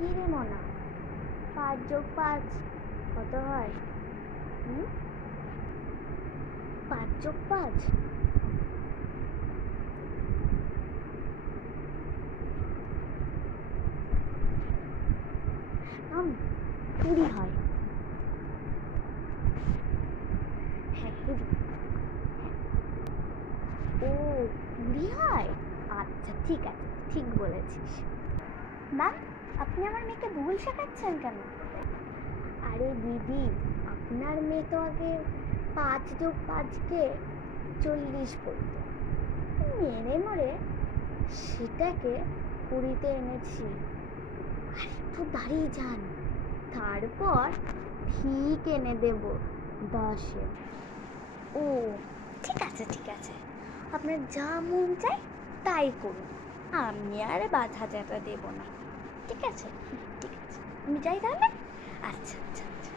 কি রে মনা, 5+5 কত হয়? 5+5 20 হয়। হ্যাঁ 20। ও 20 হয়, আচ্ছা ঠিক আছে, ঠিক বলেছিস। ম্যাম, আপনি আমার মেয়েকে ভুল শেখাচ্ছেন কেন? আরে দিদি, আপনার মেয়ে তো আগে 5+5কে 40 করতো, মেরে মরে সেটাকে 20তে এনেছি। আর একটু দাঁড়িয়ে যান, তারপর ঠিক এনে দেব 10-এ। ও ঠিক আছে ঠিক আছে, আপনার যা মন চায় তাই করুন, আমি আর বাধা চাটা দেব না। ঠিক আছে ঠিক আছে, আমি যাই তাহলে। আচ্ছা আচ্ছা আচ্ছা।